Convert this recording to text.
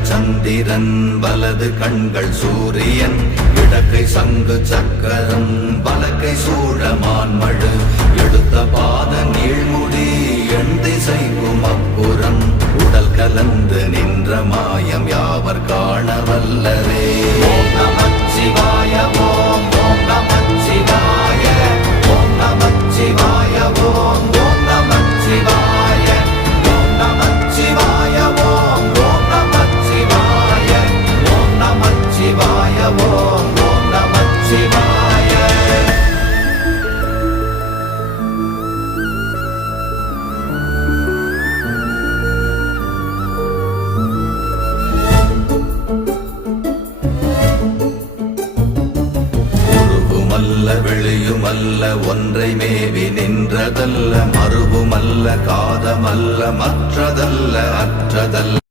இடங்கள் சந்திரன் வலது கண்கள் சூரியன் இடக்கை சங்கு சக்கரம் வலக்கை சூழமான்மழு எடுத்த பாத நீழ்முடி எண் திசைக்கும் அப்புறம் உடல் கலந்து நின்ற மாயம் யாவர் காண வல்லரே. ஓம் நமச்சிவாய ஓம் ஓம் நமச்சிவாய ஓம் நமச்சிவாய ஓம் ஓம் நமச்சிவாய ஓம் நமச்சிவாய ஓம் ஓம் நமச்சிவாய ஓம் நமச்சிவாய ஓம் ஓம் நமச்சிவாய. வெளியுமல்ல ஒன்றை மேவி நின்றதல்ல மறுவுமல்ல காதமல்ல மற்றதல்ல அற்றதல்ல